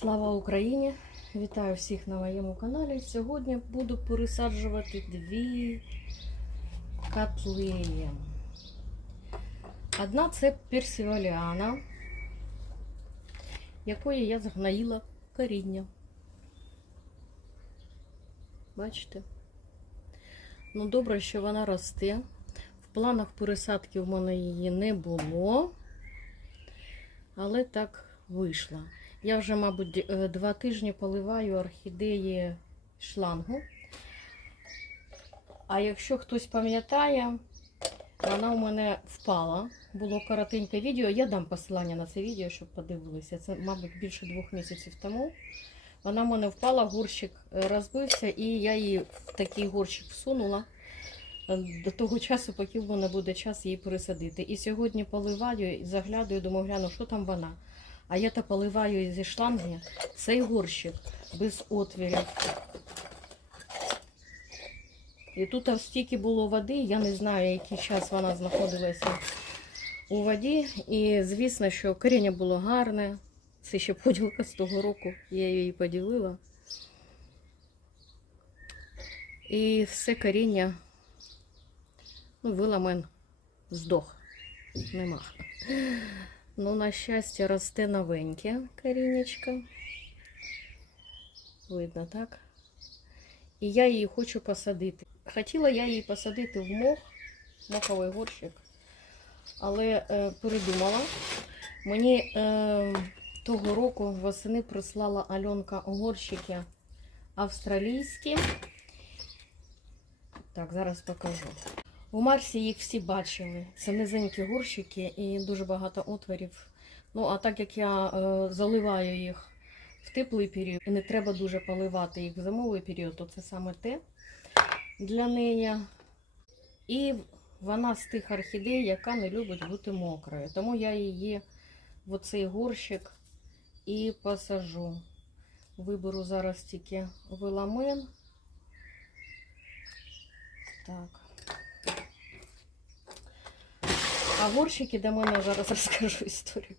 Слава Україні! Вітаю всіх на моєму каналі. Сьогодні буду пересаджувати дві котлеї. Одна це персиваліана, якої я загноїла коріння. Бачите? Ну, добре, що вона росте. В планах пересадки в мене її не було, але так вийшло. Я вже, мабуть, е, два тижні поливаю орхідеї шлангу. А якщо хтось пам'ятає, вона у мене впала. Було коротеньке відео. Я дам посилання на це відео, щоб подивилися. Це, мабуть, більше двох місяців тому. Вона в мене впала, горщик е, розбився, і я її в такий горщик всунула е, до того часу, поки в мене буде час її пересадити. І сьогодні поливаю, заглядаю, думаю, гляну, що там вона. А я то поливаю зі шланги цей горщик без отвірів. І тут стільки було води, я не знаю, який час вона знаходилася у воді. І звісно, що коріння було гарне. Це ще поділка з того року, я її поділила. І все коріння, ну, виламен здох. Нема. Ну, на щастя, росте новеньке корінечко. Видно, так? І я її хочу посадити. Хотіла я її посадити в мох, моховий горщик, але е, передумала. Мені е, того року восени прислала Альонка горщики австралійські. Так, зараз покажу. У Марсі їх всі бачили. Це низенькі горщики і дуже багато отворів. Ну, а так як я е, заливаю їх в теплий період і не треба дуже поливати їх в зимовий період, то це саме те для неї. І вона з тих орхідей, яка не любить бути мокрою. Тому я її в оцей горщик і посажу. Виберу зараз тільки виламен. Так. А горщики до мене зараз розкажу історію.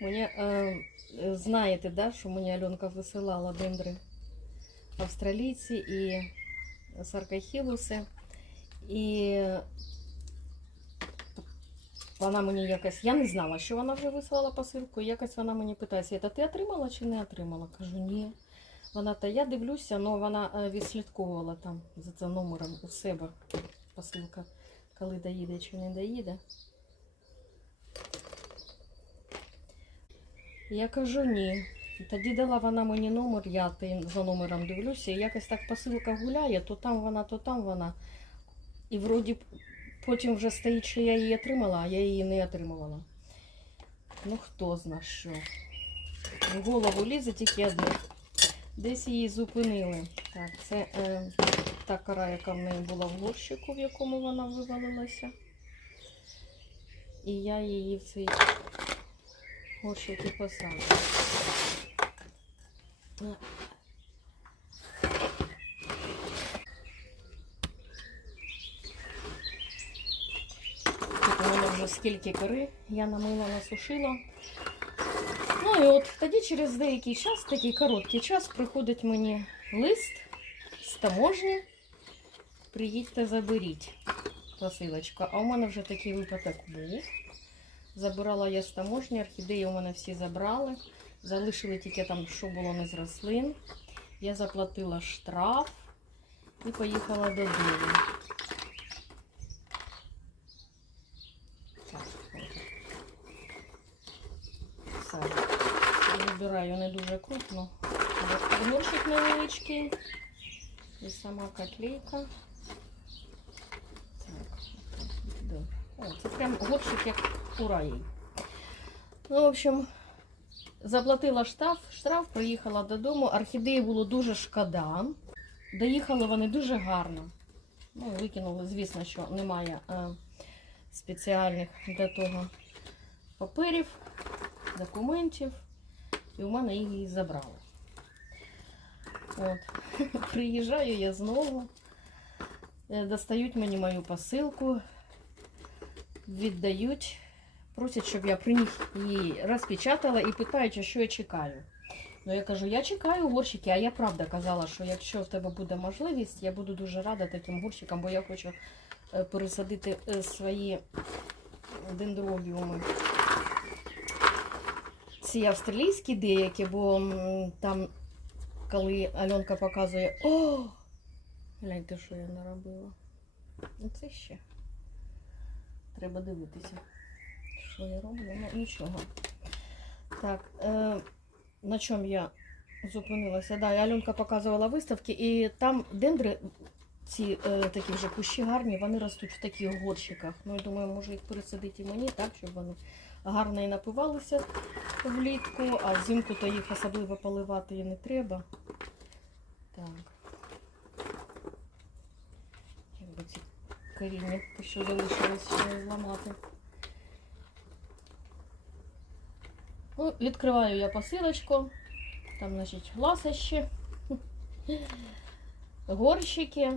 Мені, знаєте, да, що мені Альонка висилала дендри австралійці і саркахілуси. І вона мені якось, я не знала, що вона вже вислала посилку. і Якось вона мені питає, Свята, ти отримала чи не отримала? Кажу, ні. Вона та я дивлюся, але вона е, відслідковувала там за цим номером у себе посилка коли доїде чи не доїде. Я кажу ні. Тоді дала вона мені номер, я за номером дивлюся, і якось так посилка гуляє, то там вона, то там вона. І вроді потім вже стоїть, що я її отримала, а я її не отримувала. Ну хто зна що. В голову лізе тільки одне. Десь її зупинили. Так, це е, та кора, яка в неї була в горщику, в якому вона вивалилася. І я її в цей горщик і посадила. У мене вже скільки кори я намила, насушила. Ну і от тоді через деякий час, такий короткий час, приходить мені лист з таможні. Приїдьте, заберіть посилочка. А у мене вже такий випадок був. Забирала я з таможні, орхідеї у мене всі забрали. Залишили тільки там, що було не з рослин. Я заплатила штраф і поїхала додому. Все. Вибираю не дуже крупно. Горщик невеличкий. І сама котлейка. Так, добре. Це прям горщик як у раї. Ну, в общем, заплатила штраф, штраф, приїхала додому. Орхідеї було дуже шкода. Доїхали вони дуже гарно. Ну, викинули, звісно, що немає е, спеціальних для того паперів, документів. І у мене її забрали. От. Приїжджаю я знову. Е, Достають мені мою посилку, віддають просять, щоб я при них її розпечатала і питають, що я чекаю. Ну я кажу, я чекаю горщики, а я правда казала, що якщо в тебе буде можливість, я буду дуже рада таким горщикам, бо я хочу е, пересадити е, свої дендробіуми. Ці австралійські деякі, бо там, коли Альонка показує, о, гляньте, що я наробила. Ну це ще. Треба дивитися, що я роблю. Ну нічого. Так, е, на чому я зупинилася? Да, Альонка показувала виставки, і там дендри, ці е, такі вже кущі гарні, вони ростуть в таких горщиках. Ну, я думаю, може їх пересадити і мені, так, щоб вони гарно і напивалися влітку, а взимку то їх особливо поливати і не треба. Так. Якби ці коріння, те, що залишилось ще зламати. Ну, відкриваю я посилочку. Там, значить, ласощі, горщики.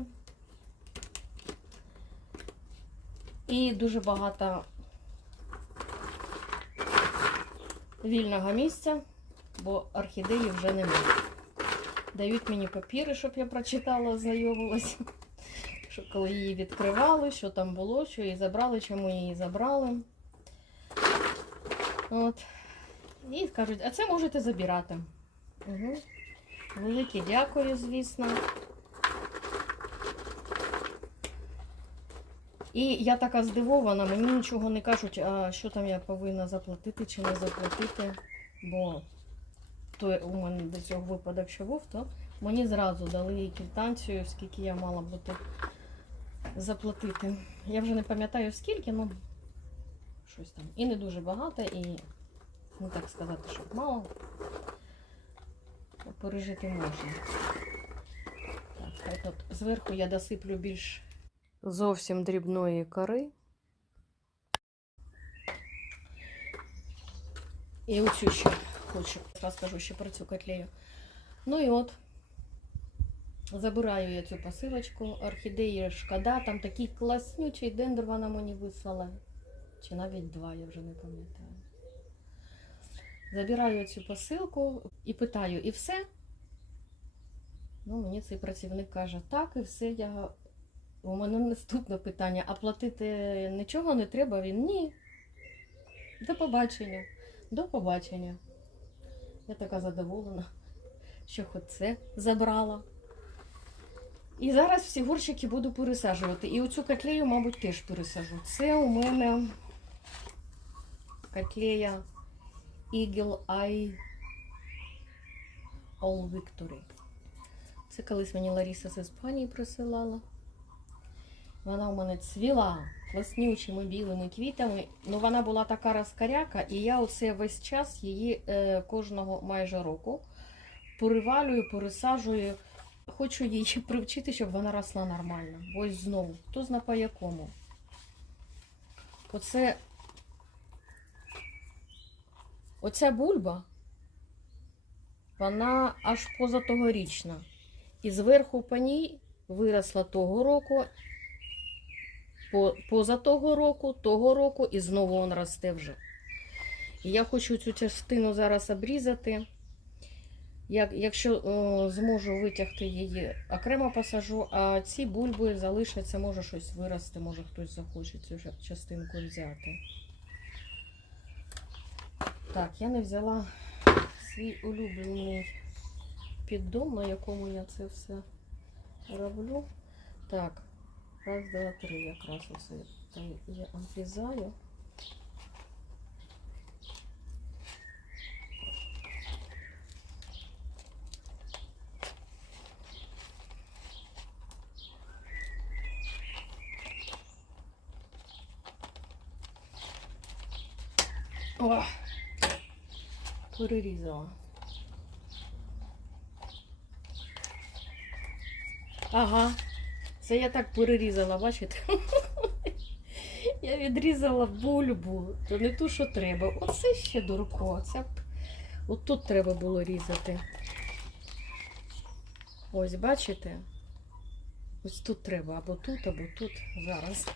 І дуже багато вільного місця, бо орхідеї вже немає. Дають мені папіри, щоб я прочитала, ознайомилася. Що коли її відкривали, що там було, що її забрали, чому її забрали. От. І кажуть, а це можете забирати. Угу. Велике дякую, звісно. І я така здивована, мені нічого не кажуть, а що там я повинна заплатити чи не заплатити. Бо той у мене до цього випадок що був, то мені зразу дали квитанцію, скільки я мала бути заплатити. Я вже не пам'ятаю скільки, ну щось там. І не дуже багато, і не так сказати, щоб мало. Пережити можна. Так, хай тут зверху я досиплю більш зовсім дрібної кори. І оцю ще хочу розкажу ще про цю котлею. Ну і от, забираю я цю посилочку. Орхідеї шкода, там такий класнючий дендр вона мені вислала. Чи навіть два, я вже не пам'ятаю. Забираю цю посилку і питаю, і все? Ну, мені цей працівник каже, так, і все. Я... У мене наступне питання, а платити нічого не треба? Він ні. До побачення. До побачення. Я така задоволена, що хоч це забрала. І зараз всі горщики буду пересаджувати. І оцю котлею, мабуть, теж пересажу. Це у мене котлея Eagle Eye All Victory. Це колись мені Ларіса з Іспанії присилала. Вона у мене цвіла класнючими білими квітами. Ну вона була така розкаряка, і я оце весь час її е, кожного майже року перевалюю, пересаджую. Хочу її привчити, щоб вона росла нормально. Ось знову, хто зна по якому. Оце Оця бульба, вона аж позатогорічна. І зверху по ній виросла того року, поза того року, того року, і знову він росте вже. І я хочу цю частину зараз обрізати. Як, якщо о, зможу витягти її, окремо посажу, а ці бульби залишаться, може щось вирости, може хтось захоче цю частинку взяти. Так, я не взяла свій улюблений піддон, на якому я це все роблю. Так, раз, два, три, якраз оце я обрізаю. О, перерізала. Ага, це я так перерізала, бачите? Я відрізала бульбу, то не ту, що треба. Оце ще дурко. Це. От тут треба було різати. Ось, бачите? Ось тут треба, або тут, або тут. Зараз.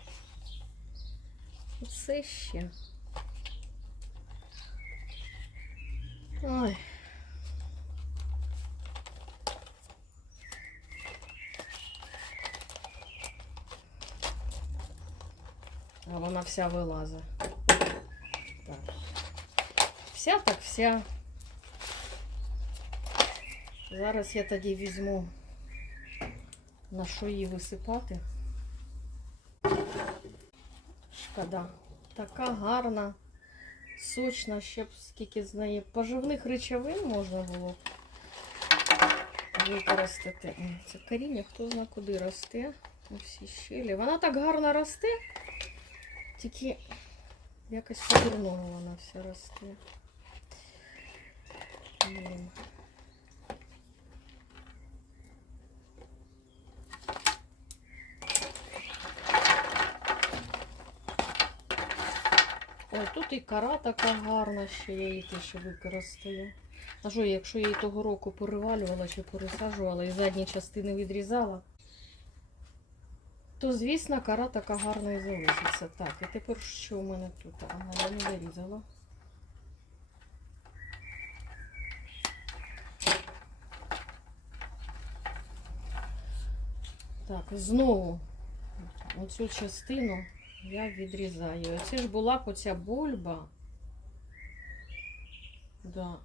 Оце ще. Ой. А вона вся вилазить. Так. Вся так вся. Зараз я тоді візьму на що її висипати. Шкода. Така гарна, сочна, ще б скільки з неї поживних речовин можна було використати. Це коріння, хто знає куди росте. Усі щелі. Вона так гарно росте, тільки якось по-дурному вона вся росте. Блін. Ой, тут і кара така гарна, ще я її теж використаю. А що, якщо я її того року поривалювала чи пересаджувала і задні частини відрізала, то, звісно, кара така гарна і залишиться. Так, і тепер що у мене тут? Ага, я не зарізала. Так, знову оцю частину я відрізаю. Це ж була оця бульба. Да.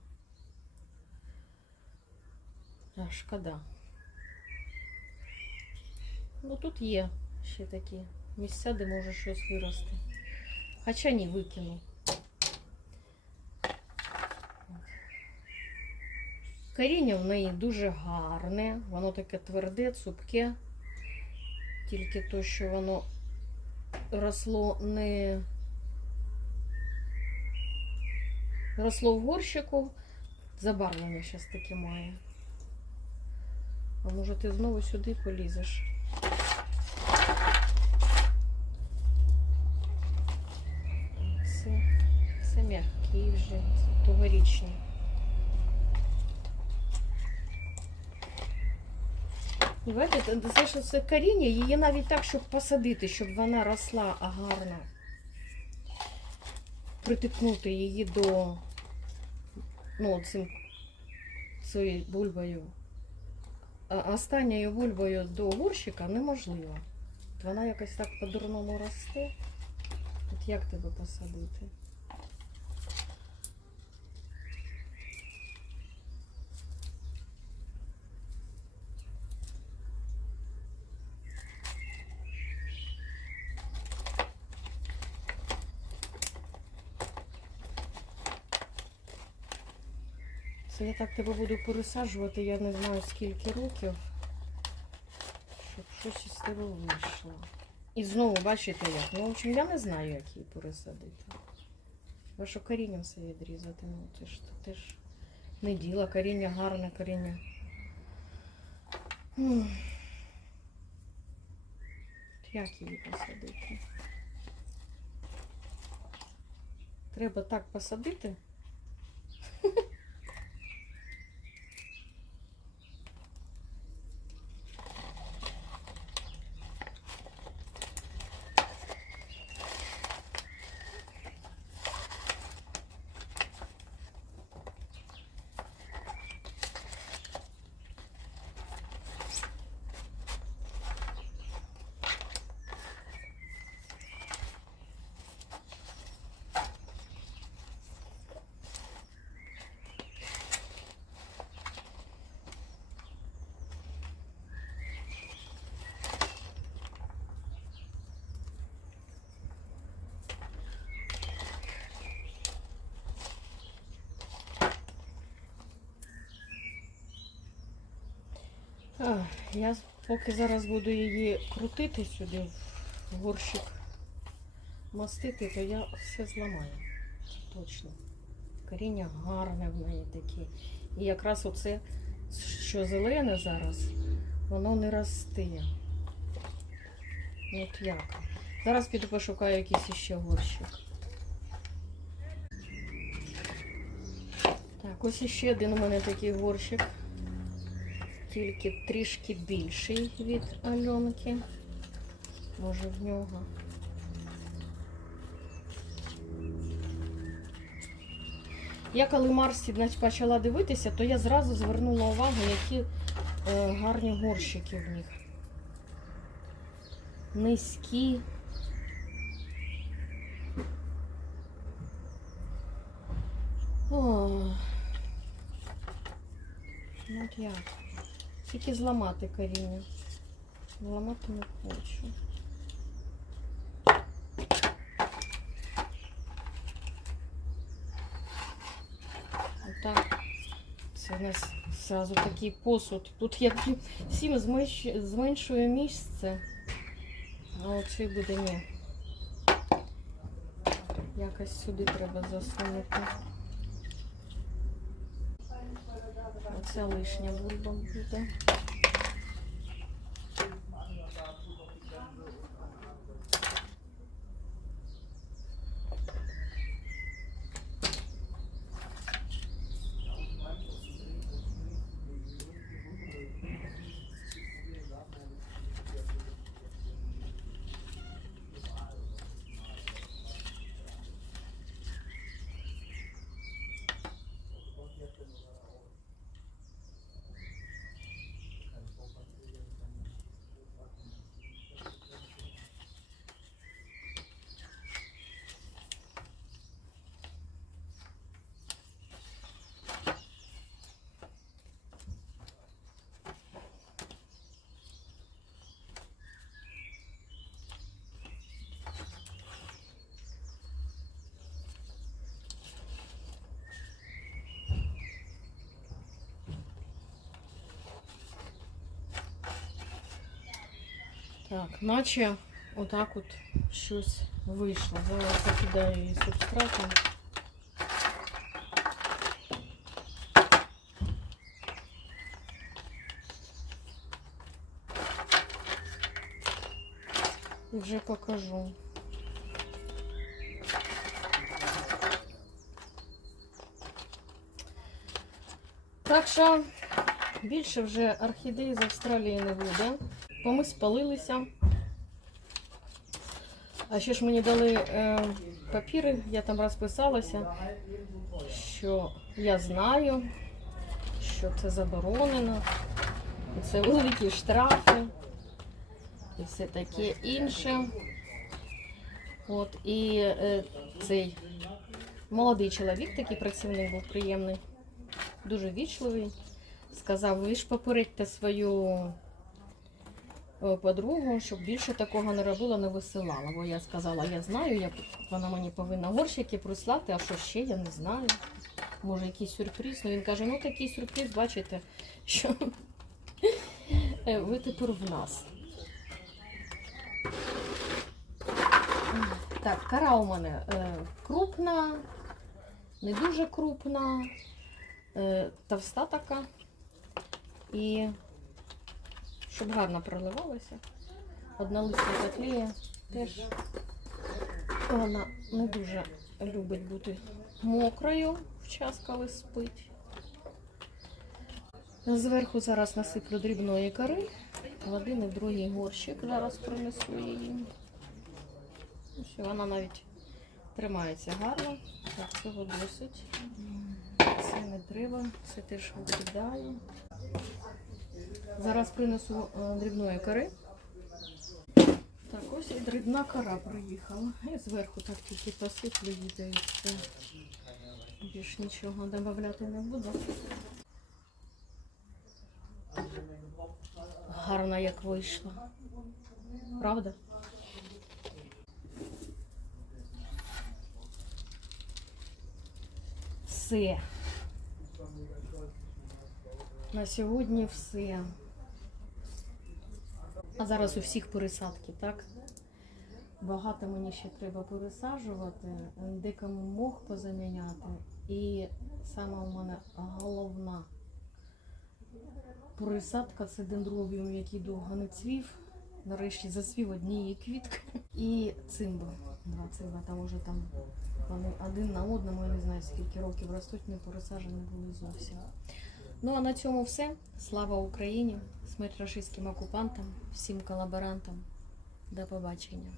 А, шкода. Ну тут є ще такі місця, де може щось вирости. Хоча ні, викину. Коріння в неї дуже гарне, воно таке тверде, цупке. Тільки то, що воно росло не росло в горщику, забарвлення зараз таке має. А може ти знову сюди полізеш? Це, це м'які вже, тогорічні. Бачите, це ж це коріння, її навіть так, щоб посадити, щоб вона росла гарно. Притикнути її до ну, цим цією бульбою. Останньою бульбою до горщика неможливо. Вона якось так по-дурному росте. От як тебе посадити? Так тебе буду пересаджувати, я не знаю скільки років, щоб щось із тебе вийшло. І знову бачите як. Ну, в общем, я не знаю, як її пересадити. Бо що корінням все відрізати. Ну, це ж це ж не діло, коріння гарне, коріння. Як її посадити? Треба так посадити. Я поки зараз буду її крутити сюди в горщик, мастити, то я все зламаю. Точно. Коріння гарне в неї таке. І якраз оце, що зелене зараз, воно не росте. От як. Зараз піду пошукаю якийсь іще горщик. Так, ось іще один у мене такий горщик тільки трішки більший від Альонки. Може в нього. Я коли Марсі почала дивитися, то я зразу звернула увагу, які е, гарні горщики в них. Низькі. О, ну от як. Тільки зламати коріння. Зламати не хочу. Отак. Це у нас зразу такий посуд. Тут я всім зменшую місце. А оцей буде ні. Якось сюди треба засунути. Оце лишня бульба буде. Так, наче отак от щось вийшло. Зараз закидаю її субстратом. Вже покажу. Так що більше вже орхідеї з Австралії не буде. Бо ми спалилися. А ще ж мені дали е, папіри, я там розписалася, що я знаю, що це заборонено, це великі штрафи і все таке інше. От, і е, цей молодий чоловік, такий працівник був приємний, дуже вічливий, сказав, ви ж попередьте свою подругу, щоб більше такого не робила, не висилала. Бо я сказала, я знаю, як вона мені повинна горщики прислати, а що ще я не знаю. Може, якийсь сюрприз. Ну він каже, ну такий сюрприз, бачите, що е, ви тепер в нас. Так, кара у мене е, крупна, не дуже крупна, е, товста така. І щоб гарно проливалася. Одна листя заклеє теж вона не дуже любить бути мокрою в час, коли спить. Зверху зараз насиплю дрібної кори, в один і в другий горщик зараз принесу її. Ось вона навіть тримається гарно. Так, цього досить. Це не треба, це теж викидаю. Зараз принесу е, дрібної кори. Так, ось і дрібна кора приїхала. І зверху так тільки посиплю її. Більш нічого додати не буду. Гарно як вийшло. Правда? Все. На сьогодні все. А зараз у всіх пересадки, так? Багато мені ще треба пересаджувати, декому мох позаміняти. І саме у мене головна пересадка це дендробіум, який довго не цвів. Нарешті зацвів однією квіткою. І цимба. Два цимба, там уже там вони один на одному, я не знаю скільки років ростуть, не пересаджені були зовсім. Ну а на цьому все. Слава Україні! Смерть рашистським окупантам, всім колаборантам. До побачення.